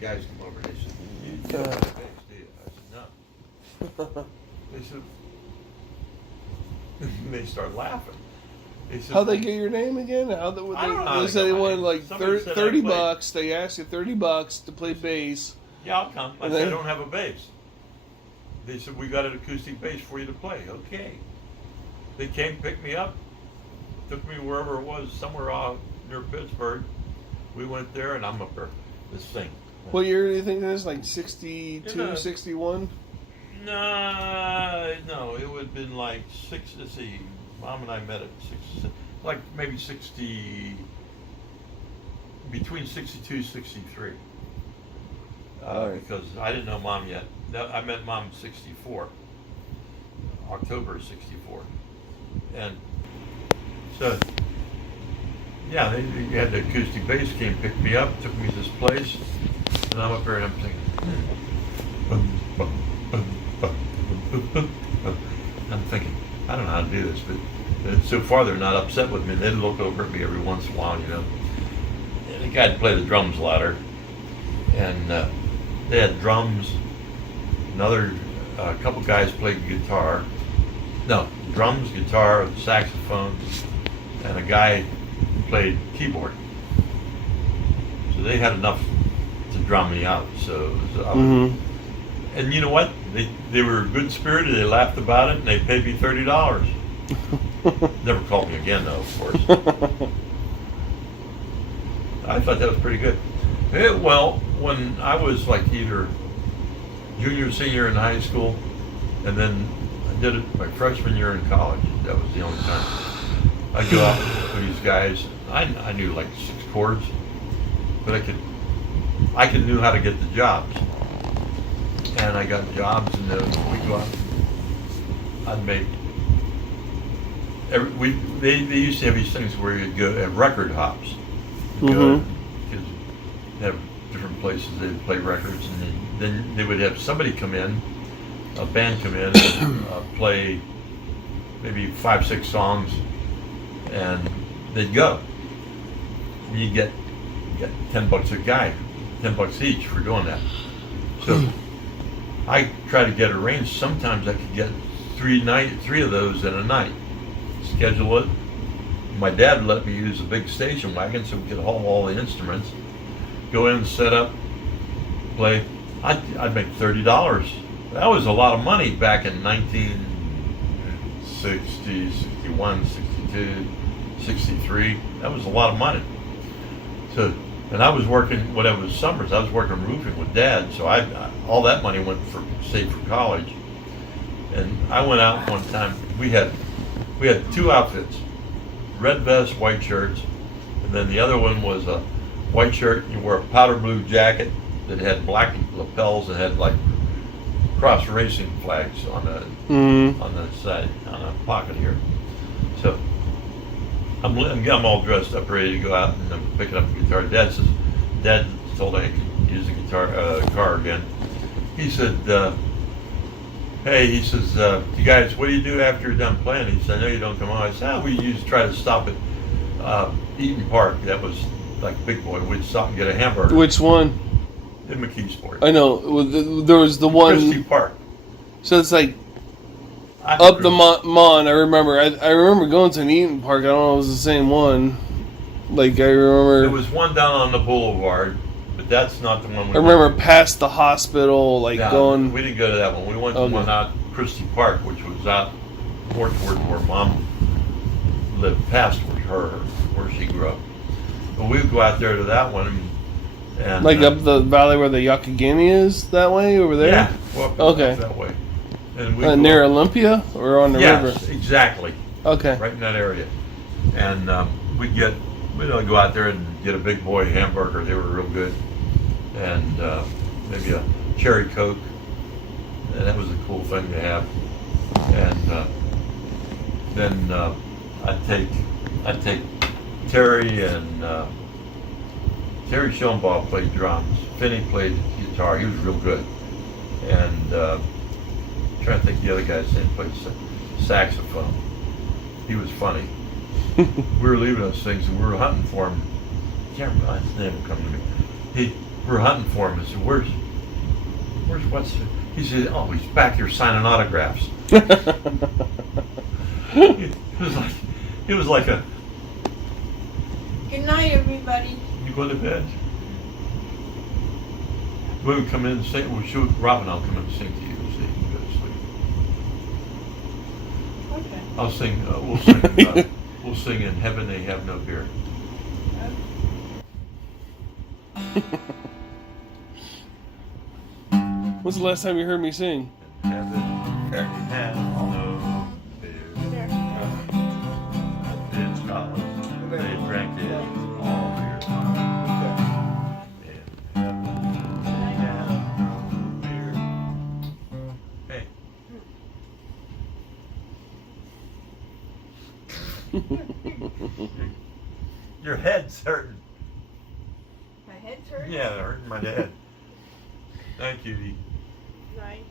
guys come over and they said, you don't have a bass, do you? I said, no. They said, and they start laughing. They said, How'd they get your name again? I don't know how They they said they got my wanted name. like Somebody said I $30 played. bucks. They asked you $30 to play bass. Yeah, I'll come. I And said, I then- don't have a bass. They said, we got an acoustic bass for you to play. Okay. They came, picked me up, took me wherever it was, somewhere out near Pittsburgh. We went there, and I'm up there, this thing. What year do you think it is? Like 62, Yeah. 61? No, it would have been like let's see, Mom and I met at like maybe 60, between 62 and 63. Alright. Because I didn't know Mom yet. No, I met Mom in 64, October of 64. And so, yeah, they had the acoustic bass, came, picked me up, took me to this place, and I'm up there and I'm singing. I'm thinking, I don't know how to do this, but so far they're not upset with me. They look over at me every once in a while, you know. And the guy played the drums louder, and they had drums. Another couple guys played guitar. No, drums, guitar, saxophone, and a guy played keyboard. So they had enough to drown me out. So I was, and you know what? They were good spirited. They laughed about it, and they paid me $30. Never called me again, though, of course. I thought that was pretty good. Well, when I was like either junior or senior in high school, and then I did it my freshman year in college. That was the only time. I'd go out with these guys. I knew like 6 chords, but I knew how to get the jobs. And I got jobs, and then we'd go out. I'd make they used to have these things where you'd go have record hops. Because they have different places they'd play records, and then they would have somebody come in, a band come in, and play maybe 5-6 songs, and they'd go. And you get $10 a guy, $10 each for doing that. So I try to get arranged. Sometimes I could get 3 of those in a night. Schedule it. My dad let me use a big station wagon so we could haul all the instruments. Go in, set up, play. I'd make $30. That was a lot of money back in 1960, 61, 62, 63. That was a lot of money. So, and I was working when it was summers. I was working roofing with Dad, so all that money went saved for college. And I went out one time. We had 2 outfits: red vest, white shirts, and then the other one was a white shirt. You wore a powder blue jacket that had black lapels and had like cross racing flags on the side, on the pocket here. So I'm all dressed up, ready to go out, and I'm picking up the guitar. Dad told I could use the car again. He said, hey, he says, you guys, what do you do after you're done playing? He said, I know you don't come on. I said, we used to try to stop at Eaton Park. That was like Big Boy. We'd stop and get a hamburger. Which one? In McKeesport. I know. There was the one. Christie Park. So it's like up the Mon. I remember. I remember going to an Eaton Park. I don't know if it was the same one. Like I remember. There was one down on the boulevard, but that's not the one we I remember went to. past the hospital, like going. We didn't go to that one. We went to one out Christie Park, which was out more towards where Mom lived, past where she grew up. But we would go out there to that one, and Like up the valley where the Yakagani is, that way over there. Yeah, well, okay, that way. And we near Olympia or on the river. Yes, exactly. Okay. Right in that area, and we'd go out there and get a Big Boy hamburger. They were real good, and maybe a cherry Coke, and that was a cool thing to have. And then I'd take Terry, and Terry Schoenbaugh played drums. Finney played guitar. He was real good. And I'm trying to think the other guy's name, played saxophone. He was funny. We were leaving those things and we were hunting for him. I can't remember his name will come to me. we're hunting for him. I said, where's Wetster? He said, oh, he's back here signing autographs. It was like a. Good night, everybody. You go to bed. We would come in and sing. Well, shoot, Rob and I'll come in and sing to you so you can go to sleep. Okay. I'll sing. We'll sing in heaven. They have no beer. When's the last time you heard me sing? Heaven they have no beer. In Scotland, they drank it all beer. In heaven they have no beer. Hey. Your head's hurting. My head's hurting. Yeah, it hurting my head. Thank you, Dee. Right.